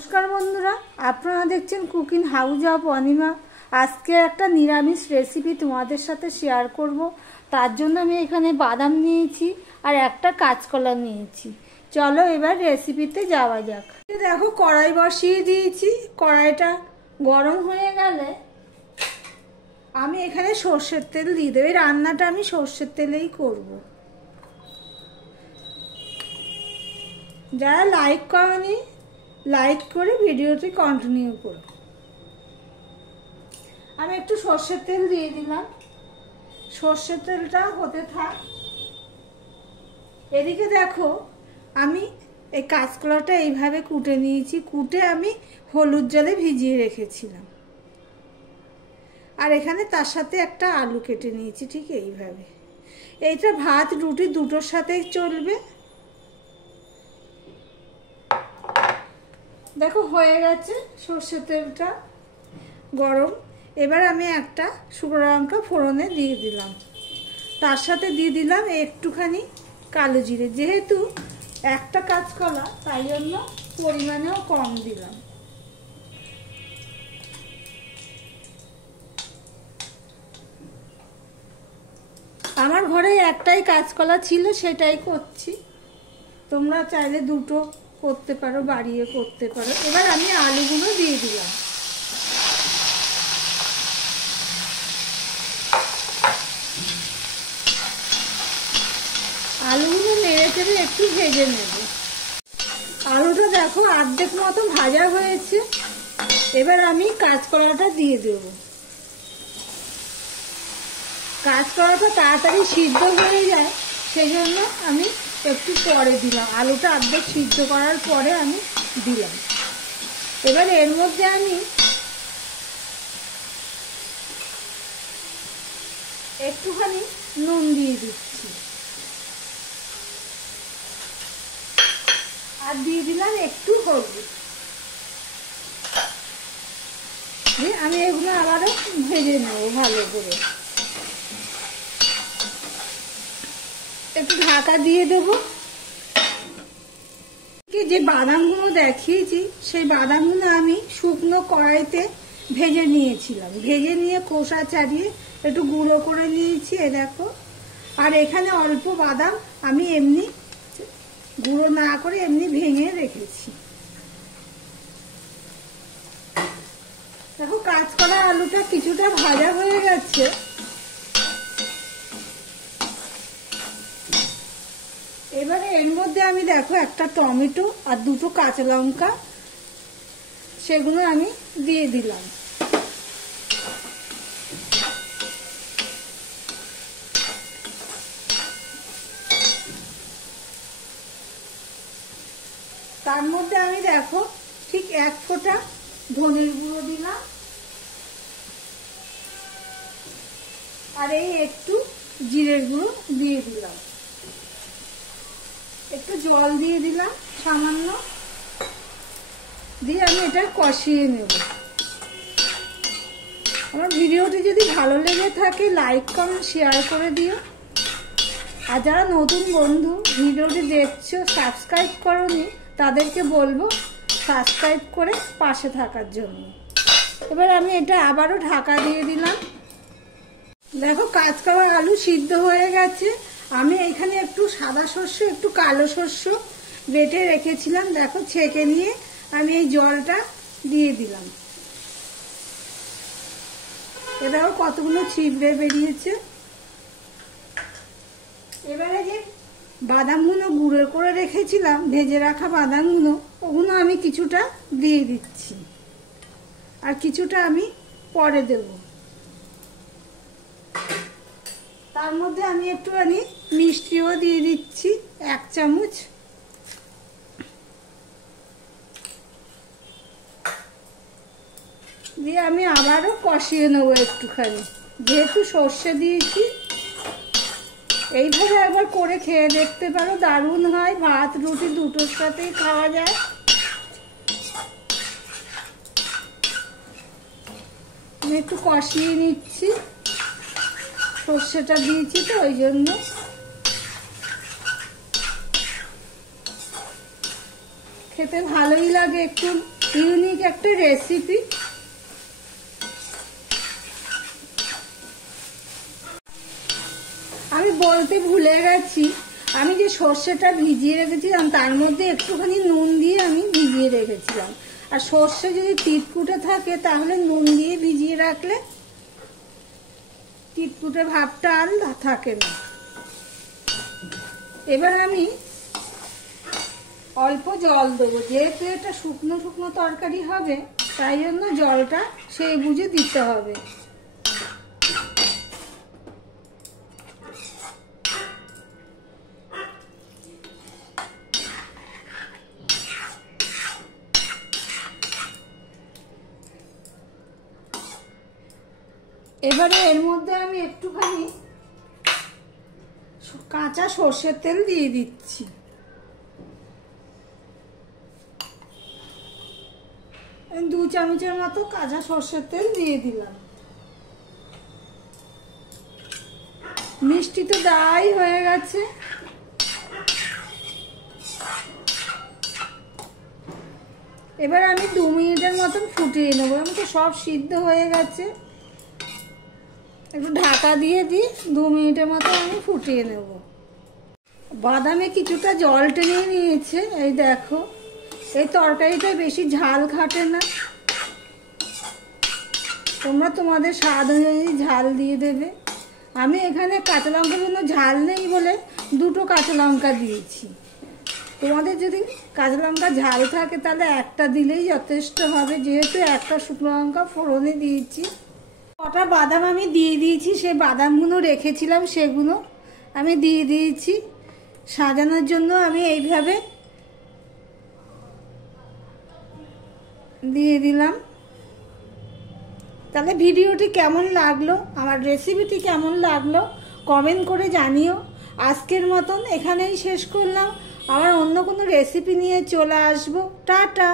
নমস্কার বন্ধুরা, আপনারা দেখছেন কুকিং হাউস অফ অনিমা। আজকে একটা নিরামিষ রেসিপি তোমাদের সাথে শেয়ার করব। তার জন্য আমি এখানে বাদাম নিয়েছি আর একটা কাঁচকলা নিয়েছি। চলো এবার রেসিপিতে যাওয়া যাক। দেখো কড়াই বসিয়ে দিয়েছি। কড়াইটা গরম হয়ে গেলে আমি এখানে সর্ষের তেল দিয়ে দেবো। এই রান্নাটা আমি সর্ষের তেলেই করব। যারা লাইক করেনি লাইক করে ভিডিওটি কন্টিনিউ করো। আমি একটু সর্ষের তেল দিয়ে দিলাম। সর্ষের তেলটা হতে থাক। এদিকে দেখো আমি এই কাঁচকলাটা এইভাবে কুটে নিয়েছি। কুটে আমি হলুদ জলে ভিজিয়ে রেখেছিলাম। আর এখানে তার সাথে একটা আলু কেটে নিয়েছি ঠিক এইভাবে। এইটা ভাত রুটি দুটোর সাথেই চলবে। দেখো হয়ে গেছে সর্ষের তেলটা গরম। এবার আমি একটা শুকনো লঙ্কা ফোড়নে দিয়ে দিলাম। তার সাথে দিয়ে দিলাম একটুখানি কালো জিরে। যেহেতু একটা কাঁচকলা তাই জন্য পরিমাণেও কম দিলাম। আমার ঘরে একটাই কাঁচকলা ছিল, সেটাই করছি। তোমরা চাইলে দুটো করতে পারো, বাড়িয়ে করতে পারো। এবার আমি আলুগুলো দিয়ে দিলাম। আলুগুলো নেড়ে চেড়ে একটু ভেজে নেব। আলুটা দেখো অর্ধেক মতো ভাজা হয়েছে। এবার আমি কাঁচকলাটা দিয়ে দেব। কাঁচকলাটা তাড়াতাড়ি সিদ্ধ হয়ে যায়, সেজন্য আমি একটু পরে দিলাম। আলুটা অর্ধেক সিদ্ধ করার পরে আমি দিলাম। এবার এর মধ্যে আমি একটুখানি নুন দিয়ে দিচ্ছি। আর দিয়ে দিলাম একটু হলুদ। আমি এগুলো আবারও ভেজে নেব ভালো করে। একটু ঢাকা দিয়ে দেব। যে বাদামগুলো দেখিয়েছি সেই বাদামগুলো আমি শুকনো কড়াইতে ভেজে নিয়েছিলাম। ভেজে নিয়ে খোসা ছাড়িয়ে একটু গুঁড়ো করে নিয়েছি। এ দেখো। আর এখানে অল্প বাদাম আমি এমনি গুঁড়ো না করে এমনি ভেঙে রেখেছি। দেখো কাঁচকলা আলুটা কিছুটা ভাজা হয়ে গেছে। এবারে এর মধ্যে আমি দেখো একটা টমেটো আর দুটো কাঁচা লঙ্কা সেগুলো আমি দিয়ে দিলাম। তার মধ্যে আমি দেখো ঠিক এক ফোঁটা ধনের গুঁড়ো দিলাম। আর এই একটু জিরের গুঁড়ো দিয়ে দিলাম। একটু জল দিয়ে দিলাম সামান্য। দিয়ে আমি এটা কষিয়ে নেব। আমার ভিডিওটি যদি ভালো লেগে থাকে লাইক কমেন্ট শেয়ার করে দিও। আর যারা নতুন বন্ধু ভিডিওটি দেখছো সাবস্ক্রাইব করোনি তাদেরকে বলবো সাবস্ক্রাইব করে পাশে থাকার জন্য। এবার আমি এটা আবারও ঢাকা দিয়ে দিলাম। দেখো কাঁচকলা আলু সিদ্ধ হয়ে গেছে। আমি এখানে একটু সাদা শস্য একটু কালো শস্য বেটে রেখেছিলাম। দেখো ছেঁকে নিয়ে আমি এই জলটা দিয়ে দিলাম। এ দেখো কতগুলো ছিবড়ে বেরিয়েছে। এবারে যে বাদামগুলো গুঁড়ো করে রেখেছিলাম, ভেজে রাখা বাদামগুলো, ওগুলো আমি কিছুটা দিয়ে দিচ্ছি। আর কিছুটা আমি পরে দেব। তার মধ্যে আমি একটুখানি মিষ্টিও দিয়ে দিচ্ছি 1 চামচ। দিয়ে আমি আবারও কষিয়ে নেবো একটুখানি। যেহেতু সর্ষে দিয়েছি, এইভাবে একবার করে খেয়ে দেখতে পারো, দারুণ হয়। ভাত রুটি দুটোর সাথেই খাওয়া যায়। আমি একটু কষিয়ে নিচ্ছি। সর্ষেটা দিয়েছি তো ওই জন্য। খেতে ভালোই লাগে। একটু ইউনিক একটা রেসিপি। আমি বলতে ভুলে গেছি, আমি যে সর্ষেটা ভিজিয়ে রেখেছিলাম তার মধ্যে একটুখানি নুন দিয়ে আমি ভিজিয়ে রেখেছিলাম। আর সর্ষে যদি তিতকুটে থাকে তাহলে নুন দিয়ে ভিজিয়ে রাখলে তিতকুটে ভাবটা আর থাকে না। এবার আমি অল্প জল দেবো, যেহেতু এটা শুকনো শুকনো তরকারি হবে তাই জন্য জলটা সেই বুঝে দিতে হবে। এবারে এর মধ্যে আমি একটুখানি কাঁচা সর্ষের তেল দিয়ে দিচ্ছি। দু চামচের মতো কাঁচা সর্ষের তেল দিয়ে দিলাম। মিষ্টি তো দেওয়াই হয়ে গেছে। এবার আমি 2 মিনিটের মতন ফুটিয়ে নেবো। আমি তো সব সিদ্ধ হয়ে গেছে, একটু ঢাকা দিয়ে দিই 2 মিনিটের মতো আমি ফুটিয়ে নেব। বাদামে কিছুটা জল টেনে নিয়েছে, এই দেখো। এই তরকারিটা বেশি ঝাল খাটে না, তোমরা তোমাদের স্বাদ অনুযায়ী ঝাল দিয়ে দেবে। আমি এখানে কাঁচা লঙ্কার জন্য ঝাল নেই বলে 2টো কাঁচা লঙ্কা দিয়েছি। তোমাদের যদি কাঁচা লঙ্কা ঝাল থাকে তাহলে একটা দিলেই যথেষ্ট হবে, যেহেতু একটা শুকনো লঙ্কা ফোড়নে দিয়েছি। কটা বাদাম আমি দিয়ে দিয়েছি, সেই বাদামগুলো রেখেছিলাম সেগুলো আমি দিয়ে দিয়েছি। সাজানোর জন্য আমি এইভাবে দিয়ে দিলাম। তাহলে ভিডিওটি কেমন লাগলো, আমার রেসিপিটি কেমন লাগলো কমেন্ট করে জানিও। আজকের মতন এখানেই শেষ করলাম, আবার অন্য কোনো রেসিপি নিয়ে চলে আসবো। টাটা।